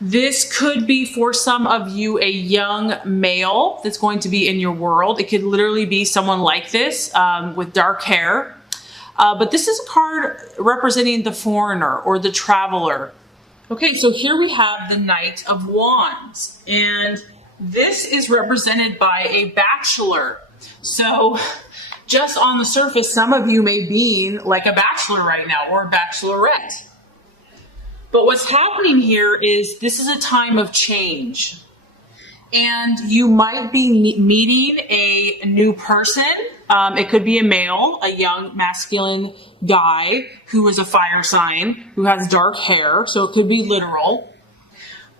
This could be for some of you a young male that's going to be in your world. It could literally be someone like this with dark hair. But this is a card representing the foreigner or the traveler. Okay, so here we have the Knight of Wands, and this is represented by a bachelor. So just on the surface, some of you may be like a bachelor right now or a bachelorette. But what's happening here is this is a time of change. And you might be meeting a new person. It could be a male, a young masculine guy who is a fire sign, who has dark hair. So it could be literal.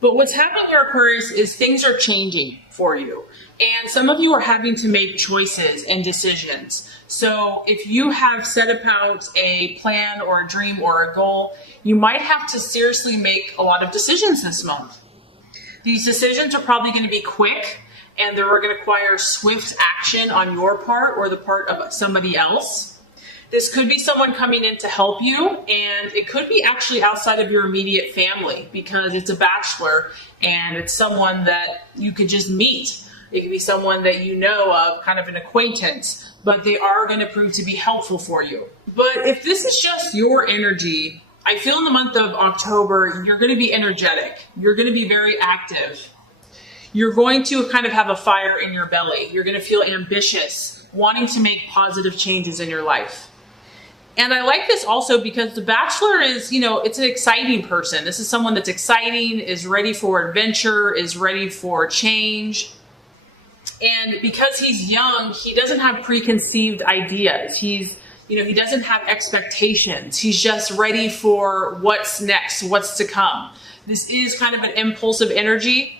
But what's happening here, Aquarius, is things are changing for you. And some of you are having to make choices and decisions. So if you have set about a plan or a dream or a goal, you might have to seriously make a lot of decisions this month. These decisions are probably going to be quick, and they're going to require swift action on your part or the part of somebody else. This could be someone coming in to help you, and it could be actually outside of your immediate family because it's a bachelor and it's someone that you could just meet. It could be someone that you know of, kind of an acquaintance, but they are going to prove to be helpful for you. But if this is just your energy, I feel in the month of October, you're going to be energetic. You're going to be very active. You're going to kind of have a fire in your belly. You're going to feel ambitious, wanting to make positive changes in your life. And I like this also because the bachelor is, it's an exciting person. This is someone that's exciting, is ready for adventure, is ready for change. And because he's young, he doesn't have preconceived ideas. He doesn't have expectations. He's just ready for what's next, what's to come. This is kind of an impulsive energy.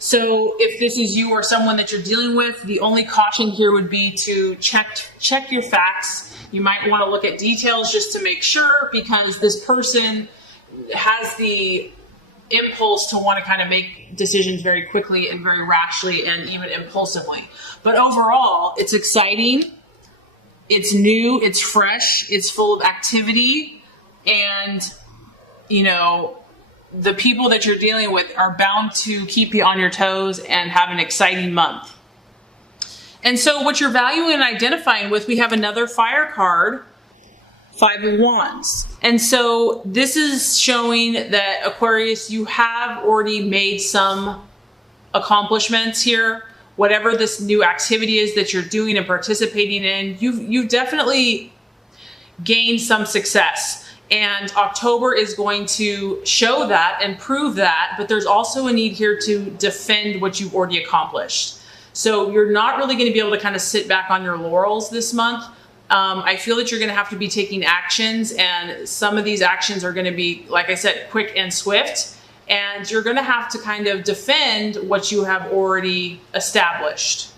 So if this is you or someone that you're dealing with, the only caution here would be to check your facts. You might want to look at details just to make sure, because this person has the impulse to want to kind of make decisions very quickly and very rashly and even impulsively. But overall, it's exciting. It's new, it's fresh, it's full of activity, and, the people that you're dealing with are bound to keep you on your toes and have an exciting month. And so what you're valuing and identifying with, we have another fire card, Five of Wands. And so this is showing that, Aquarius, you have already made some accomplishments here. Whatever this new activity is that you're doing and participating in, you've definitely gained some success. And October is going to show that and prove that, but there's also a need here to defend what you've already accomplished. So you're not really going to be able to kind of sit back on your laurels this month. I feel that you're going to have to be taking actions, and some of these actions are going to be, like I said, quick and swift. And you're going to have to kind of defend what you have already established.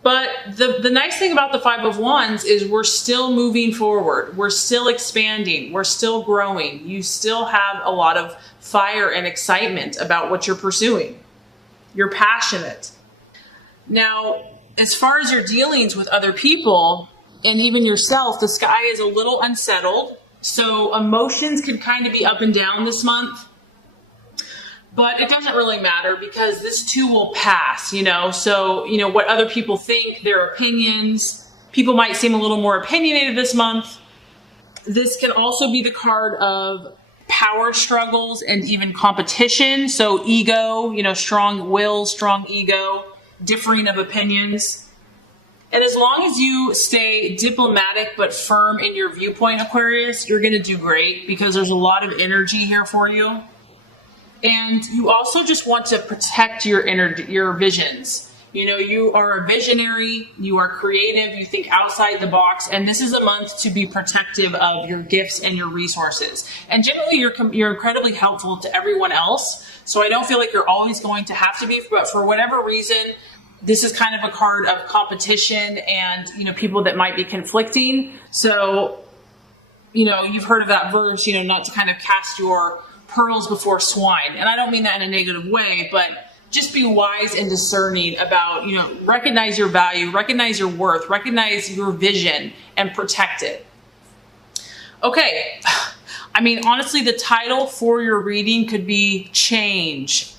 But the nice thing about the Five of Wands is we're still moving forward. We're still expanding. We're still growing. You still have a lot of fire and excitement about what you're pursuing. You're passionate. Now, as far as your dealings with other people and even yourself, the sky is a little unsettled. So emotions can kind of be up and down this month. But it doesn't really matter because this too will pass, So, what other people think, their opinions. People might seem a little more opinionated this month. This can also be the card of power struggles and even competition. So ego, strong will, strong ego, differing of opinions. And as long as you stay diplomatic but firm in your viewpoint, Aquarius, you're going to do great because there's a lot of energy here for you. And you also just want to protect your visions. You are a visionary, you are creative, you think outside the box, and this is a month to be protective of your gifts and your resources. And generally, you're incredibly helpful to everyone else, so I don't feel like you're always going to have to be, but for whatever reason, this is kind of a card of competition and, people that might be conflicting. So, you've heard of that verse, not to kind of cast your pearls before swine. And I don't mean that in a negative way, but just be wise and discerning about, recognize your value, recognize your worth, recognize your vision, and protect it. Okay, I mean, honestly, the title for your reading could be change.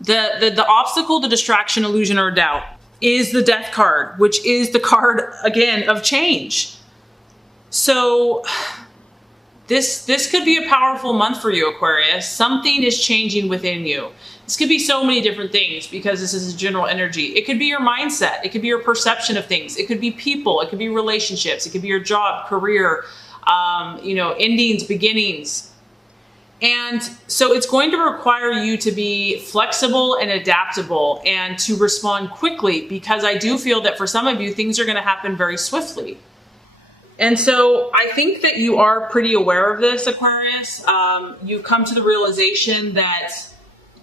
The obstacle, the distraction, illusion, or doubt is the death card, which is the card, again, of change. So this could be a powerful month for you, Aquarius. Something is changing within you. This could be so many different things because this is a general energy. It could be your mindset. It could be your perception of things. It could be people. It could be relationships. It could be your job, career, endings, beginnings. And so it's going to require you to be flexible and adaptable and to respond quickly, because I do feel that for some of you, things are going to happen very swiftly. And so I think that you are pretty aware of this, Aquarius. You've come to the realization that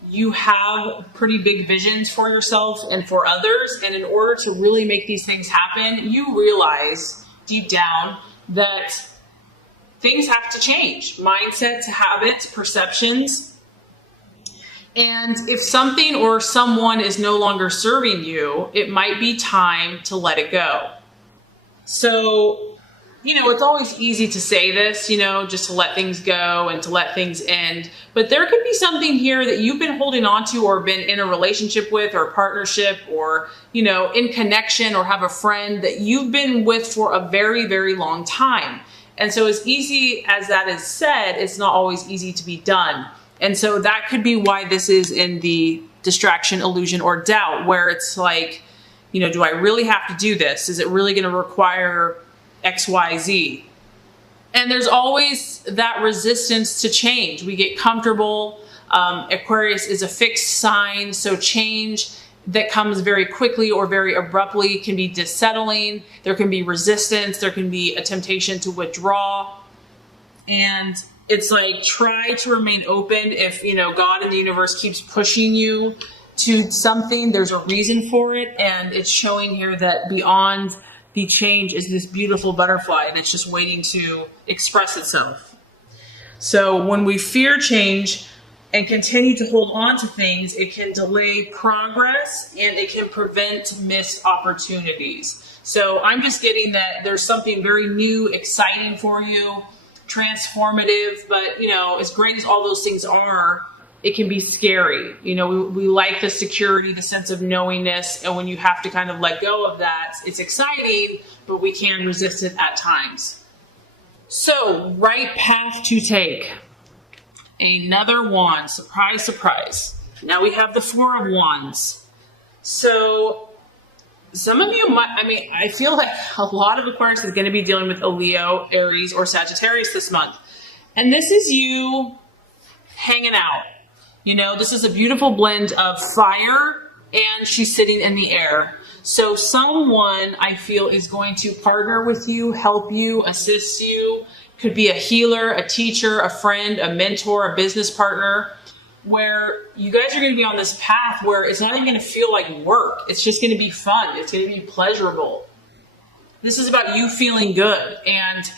you have pretty big visions for yourself and for others. And in order to really make these things happen, you realize deep down that things have to change. Mindsets, habits, perceptions. And if something or someone is no longer serving you, it might be time to let it go. So, it's always easy to say this, just to let things go and to let things end. But there could be something here that you've been holding on to or been in a relationship with or partnership or, in connection or have a friend that you've been with for a very, very long time. And so as easy as that is said, it's not always easy to be done. And so that could be why this is in the distraction, illusion, or doubt, where it's like, do I really have to do this? Is it really going to require X, Y, Z? And there's always that resistance to change. We get comfortable. Aquarius is a fixed sign, so change that comes very quickly or very abruptly can be dissettling. There can be resistance. There can be a temptation to withdraw. And it's like, try to remain open. If, God and the universe keeps pushing you to something, there's a reason for it. And it's showing here that beyond the change is this beautiful butterfly, and it's just waiting to express itself. So when we fear change and continue to hold on to things, it can delay progress and it can prevent missed opportunities. So I'm just getting that there's something very new, exciting for you, transformative, but as great as all those things are, it can be scary. We like the security, the sense of knowingness, and when you have to kind of let go of that, it's exciting, but we can resist it at times. So, right path to take. Another wand. Surprise, surprise. Now we have the Four of Wands. So, some of you might, I feel like a lot of Aquarius is going to be dealing with a Leo, Aries, or Sagittarius this month. And this is you hanging out. This is a beautiful blend of fire and she's sitting in the air. So someone, I feel, is going to partner with you, help you, assist you. Could be a healer, a teacher, a friend, a mentor, a business partner, where you guys are going to be on this path where it's not even going to feel like work. It's just going to be fun. It's going to be pleasurable. This is about you feeling good. And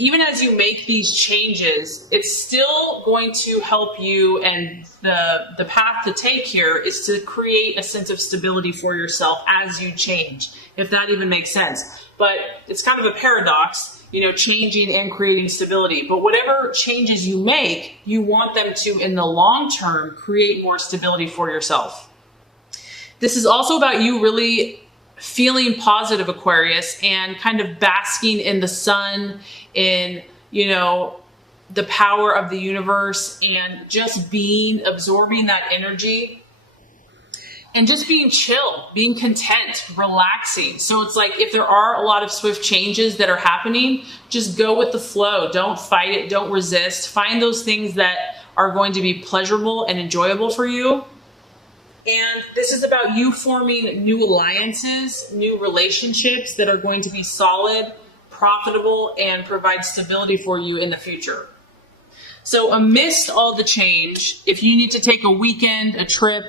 even as you make these changes, it's still going to help you. And the path to take here is to create a sense of stability for yourself as you change, if that even makes sense. But it's kind of a paradox, changing and creating stability. But whatever changes you make, you want them to, in the long term, create more stability for yourself. This is also about you really feeling positive, Aquarius, and kind of basking in the sun, in, the power of the universe, and just absorbing that energy and just being chill, being content, relaxing. So it's like, if there are a lot of swift changes that are happening, just go with the flow. Don't fight it. Don't resist. Find those things that are going to be pleasurable and enjoyable for you. And this is about you forming new alliances, new relationships that are going to be solid, profitable, and provide stability for you in the future. So amidst all the change, if you need to take a weekend, a trip,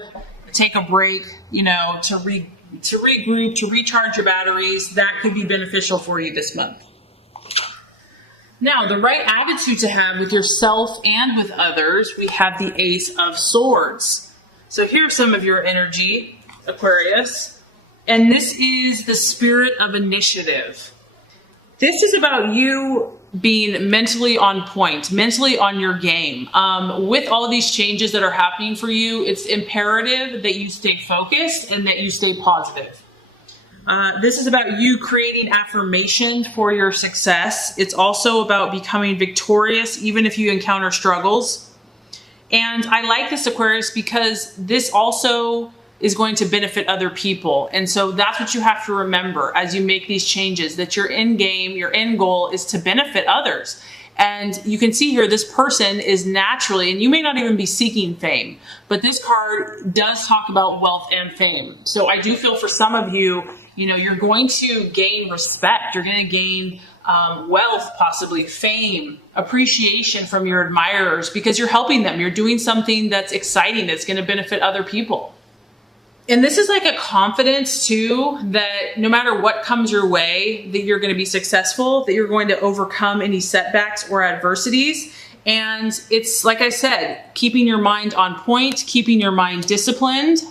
take a break, to regroup, to recharge your batteries, that could be beneficial for you this month. Now, the right attitude to have with yourself and with others, we have the Ace of Swords. So here's some of your energy, Aquarius. And this is the spirit of initiative. This is about you being mentally on point, mentally on your game. With all of these changes that are happening for you, it's imperative that you stay focused and that you stay positive. This is about you creating affirmation for your success. It's also about becoming victorious, even if you encounter struggles. And I like this, Aquarius, because this also is going to benefit other people. And so that's what you have to remember as you make these changes, that your end game, your end goal is to benefit others. And you can see here, this person is naturally, and you may not even be seeking fame, but this card does talk about wealth and fame. So I do feel for some of you, you're going to gain respect. You're going to gain wealth, possibly fame, appreciation from your admirers because you're helping them. You're doing something that's exciting, that's going to benefit other people. And this is like a confidence too, that no matter what comes your way, that you're going to be successful, that you're going to overcome any setbacks or adversities. And it's, like I said, keeping your mind on point, keeping your mind disciplined.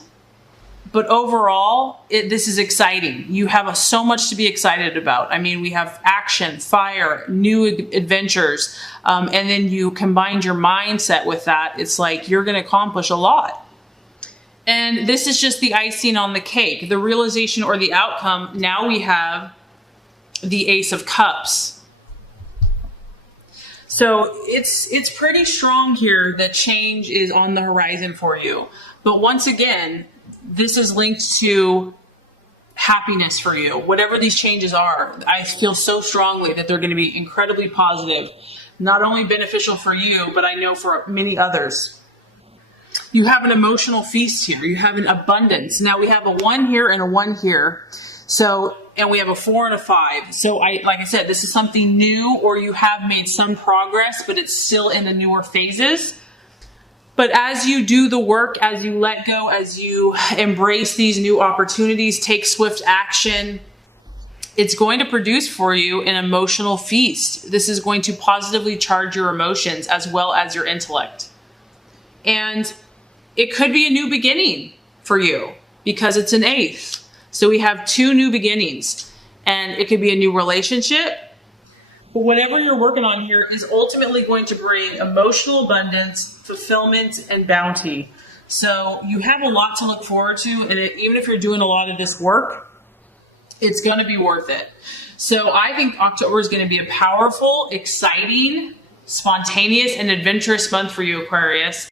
But overall, this is exciting. You have so much to be excited about. I mean, we have action, fire, new adventures. And then you combine your mindset with that. It's like you're going to accomplish a lot. And this is just the icing on the cake, the realization or the outcome. Now we have the Ace of Cups. So it's pretty strong here that change is on the horizon for you. But once again, this is linked to happiness for you. Whatever these changes are, I feel so strongly that they're going to be incredibly positive, not only beneficial for you, but I know for many others. You have an emotional feast here. You have an abundance. Now we have a 1 here and a 1 here. So, and we have a 4 and a 5. So like I said, this is something new, or you have made some progress, but it's still in the newer phases. But as you do the work, as you let go, as you embrace these new opportunities, take swift action, it's going to produce for you an emotional feast. This is going to positively charge your emotions as well as your intellect. And it could be a new beginning for you because it's an 8th. So we have 2 new beginnings, and it could be a new relationship. But whatever you're working on here is ultimately going to bring emotional abundance, fulfillment, and bounty. So you have a lot to look forward to. And even if you're doing a lot of this work, it's going to be worth it. So I think October is going to be a powerful, exciting, spontaneous, and adventurous month for you, Aquarius.